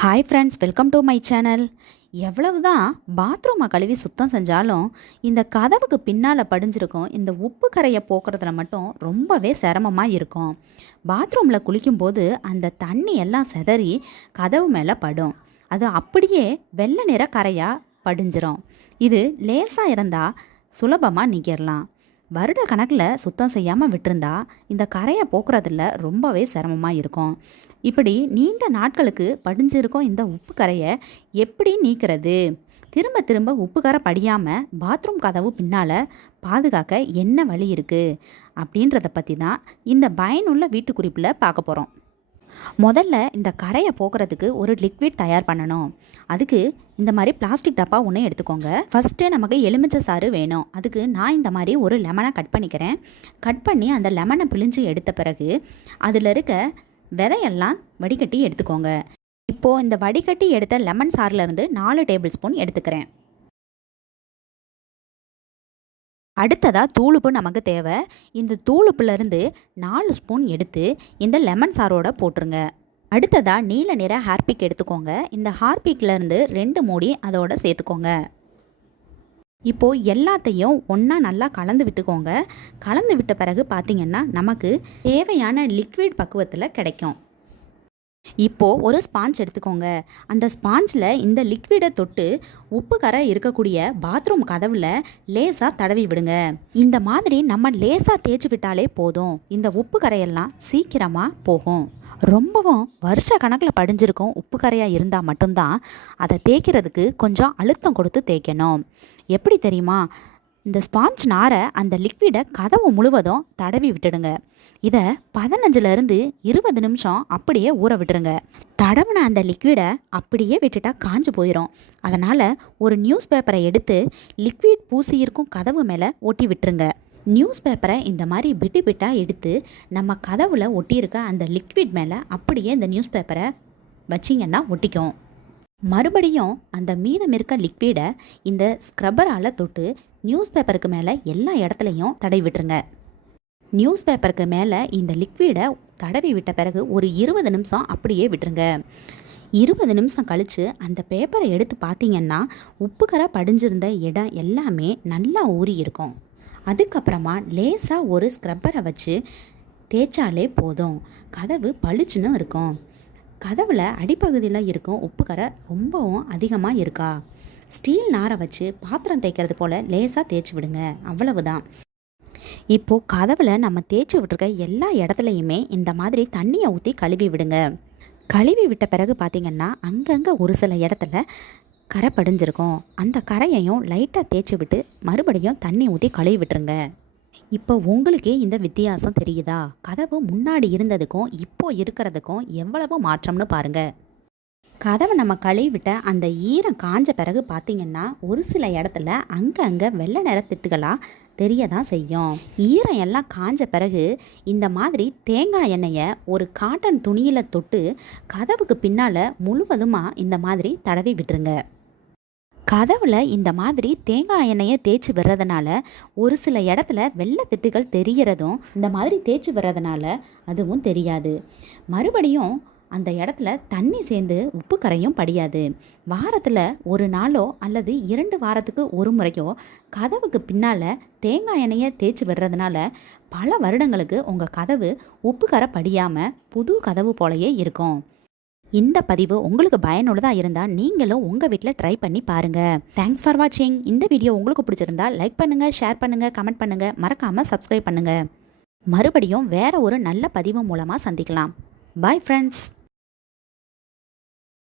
Hi friends welcome to my channel எவ்வளவு தான் பாத்ரூமை கழுவி சுத்தம் செஞ்சாலும் இந்த கதவுக்கு பின்னால் படிஞ்சிருக்கும் இந்த உப்பு கரையை போக்குறதுல மட்டும் ரொம்பவே சிரமமாக இருக்கும். பாத்ரூமில் குளிக்கும்போது அந்த தண்ணி எல்லாம் சிதறி கதவு மேலே படும். அது அப்படியே வெள்ளை நிற கரையாக படிஞ்சிரும். இது லேசாக இருந்தால் சுலபமாக நீக்கிடலாம் வருட கணக்கில் சுத்தம் செய்யாமல் விட்டிருந்தா இந்த கரையை போக்குறதுல ரொம்பவே சிரமமாக இருக்கும். இப்படி நீண்ட நாட்களுக்கு படிஞ்சிருக்கும் இந்த உப்பு கரையை எப்படி நீக்கிறது? திரும்ப திரும்ப உப்பு கரை படியாமல் பாத்ரூம் கதவு பின்னால் பாதுகாக்க என்ன வழி இருக்குது அப்படின்றத பற்றி தான் இந்த பயனுள்ள வீட்டுக்குறிப்பில் பார்க்க போகிறோம் முதல்ல இந்த கரையை போக்குறதுக்கு ஒரு லிக்விட் தயார் பண்ணணும். அதுக்கு இந்த மாதிரி பிளாஸ்டிக் டப்பா ஒன்று எடுத்துக்கோங்க. ஃபஸ்ட்டு நமக்கு எலுமிச்சை சாறு வேணும். அதுக்கு நான் இந்த மாதிரி ஒரு லெமனை கட் பண்ணிக்கிறேன். கட் பண்ணி அந்த லெமனை பிழிஞ்சு எடுத்த பிறகு அதில் இருக்க விதையெல்லாம் வடிகட்டி எடுத்துக்கோங்க. இப்போது இந்த வடிகட்டி எடுத்த லெமன் சாறிலிருந்து நாலு டேபிள் ஸ்பூன் எடுத்துக்கிறேன். அடுத்ததாக தூளுப்பு நமக்கு தேவை. இந்த தூளுப்புலேருந்து நாலு ஸ்பூன் எடுத்து இந்த லெமன் சாரோட போட்டுருங்க. அடுத்ததாக நீல நிற ஹார்பிக் எடுத்துக்கோங்க. இந்த ஹார்பிக்லேருந்து ரெண்டு மூடி அதோட சேர்த்துக்கோங்க. இப்போது எல்லாத்தையும் ஒன்றா நல்லா கலந்து விட்டுக்கோங்க. கலந்து விட்ட பிறகு பார்த்திங்கன்னா நமக்கு தேவையான லிக்விட் பக்குவத்தில் கிடைக்கும். இப்போது ஒரு ஸ்பாஞ்ச் எடுத்துக்கோங்க. அந்த ஸ்பாஞ்சில் இந்த லிக்விடை தொட்டு உப்பு கரை இருக்கக்கூடிய பாத்ரூம் கதவில் லேசாக தடவி விடுங்க. இந்த மாதிரி நம்ம லேசாக தேய்ச்சி விட்டாலே போதும். இந்த உப்பு கரையெல்லாம் சீக்கிரமாக போகும். ரொம்பவும் வருஷ கணக்கில் படிஞ்சிருக்கும் உப்பு கரையாக இருந்தால் மட்டும்தான் அதை தேய்க்கிறதுக்கு கொஞ்சம் அழுத்தம் கொடுத்து தேய்க்கணும். எப்படி தெரியுமா? இந்த ஸ்பாஞ்ச் நாரை அந்த லிக்விடை கதவு முழுவதும் தடவி விட்டுடுங்க. இதை பதினஞ்சுலேருந்து இருபது நிமிஷம் அப்படியே ஊற விட்டுருங்க. தடவின அந்த லிக்விடை அப்படியே விட்டுட்டா காஞ்சு போயிடும் அதனால் ஒரு நியூஸ் பேப்பரை எடுத்து லிக்விட் பூசியிருக்கும் கதவு மேலே ஒட்டி விட்டுருங்க. நியூஸ் பேப்பரை இந்த மாதிரி பிட்டு பிட்டாக எடுத்து நம்ம கதவில் ஒட்டியிருக்க அந்த லிக்விட் மேலே அப்படியே இந்த நியூஸ் பேப்பரை வச்சிங்கன்னா ஒட்டிக்கும். மறுபடியும் அந்த மீதம் இருக்க லிக்விடை இந்த ஸ்க்ரப்பரால் தொட்டு நியூஸ் பேப்பருக்கு மேலே எல்லா இடத்துலையும் தடவி விட்டுருங்க. நியூஸ் பேப்பருக்கு மேலே இந்த லிக்விடை தடவி விட்ட பிறகு ஒரு இருபது நிமிஷம் அப்படியே விட்டுருங்க. இருபது நிமிஷம் கழித்து அந்த பேப்பரை எடுத்து பார்த்தீங்கன்னா உப்புக்கரை படிஞ்சிருந்த இடம் எல்லாமே நல்லா ஊறி இருக்கும். அதுக்கப்புறமா லேசாக ஒரு ஸ்க்ரப்பரை வச்சு தேய்ச்சாலே போதும். கதவு பளிச்சுன்னு இருக்கும். கதவில் அடிப்பகுதியில் இருக்கும் உப்புக்கரை ரொம்பவும் அதிகமாக இருக்கா? ஸ்டீல் நாரை வச்சு பாத்திரம் தேய்க்கிறது போல் லேசாக தேய்ச்சி விடுங்க. அவ்வளவுதான். இப்போது கதவில் நம்ம தேய்ச்சி விட்டுருக்க எல்லா இடத்துலையுமே இந்த மாதிரி தண்ணியை ஊற்றி கழுவி விடுங்க. கழுவி விட்ட பிறகு பார்த்திங்கன்னா அங்கங்கே ஒரு சில இடத்துல கரை படிஞ்சிருக்கும். அந்த கரையையும் லைட்டாக தேய்ச்சி விட்டு மறுபடியும் தண்ணி ஊற்றி கழுவி விட்டுருங்க. இப்போ உங்களுக்கே இந்த வித்தியாசம் தெரியுதா? கதவு முன்னாடி இருந்ததுக்கும் இப்போ இருக்கிறதுக்கும் எவ்வளவு மாற்றம்னு பாருங்கள் கதவை நம்ம கழுவி விட்ட அந்த ஈரம் காஞ்ச பிறகு பார்த்தீங்கன்னா ஒரு சில இடத்துல அங்கங்கே வெள்ளை நிற திட்டுகளாக தெரிய தான் செய்யும். ஈரம் எல்லாம் காஞ்ச பிறகு இந்த மாதிரி தேங்காய் எண்ணெயை ஒரு காட்டன் துணியில் தொட்டு கதவுக்கு பின்னால் முழுவதுமாக இந்த மாதிரி தடவி விட்டுருங்க. கதவில் இந்த மாதிரி தேங்காய் எண்ணெயை தேய்ச்சி விடுறதுனால ஒரு சில இடத்துல வெள்ளை திட்டுகள் தெரிகிறதும் இந்த மாதிரி தேய்ச்சி விடுறதுனால அதுவும் தெரியாது. மறுபடியும் அந்த இடத்துல தண்ணி சேர்ந்து உப்பு கரையும் படியாது. வாரத்தில் ஒரு நாளோ அல்லது இரண்டு வாரத்துக்கு ஒரு முறையோ கதவுக்கு பின்னால் தேங்காய் எண்ணெயை தேய்ச்சி விடுறதுனால பல வருடங்களுக்கு உங்கள் கதவு உப்பு கரை படியாமல் புது கதவு போலயே இருக்கும். இந்த பதிவு உங்களுக்கு பயனுள்ளதாக இருந்தால் நீங்களும் உங்கள் வீட்டில் ட்ரை பண்ணி பாருங்கள் தேங்க்ஸ் ஃபார் வாட்சிங் இந்த வீடியோ உங்களுக்கு பிடிச்சிருந்தா லைக் பண்ணுங்கள் ஷேர் பண்ணுங்கள் கமெண்ட் பண்ணுங்கள் மறக்காமல் சப்ஸ்கிரைப் பண்ணுங்கள் மறுபடியும் வேற ஒரு நல்ல பதிவு மூலமாக சந்திக்கலாம். Bye friends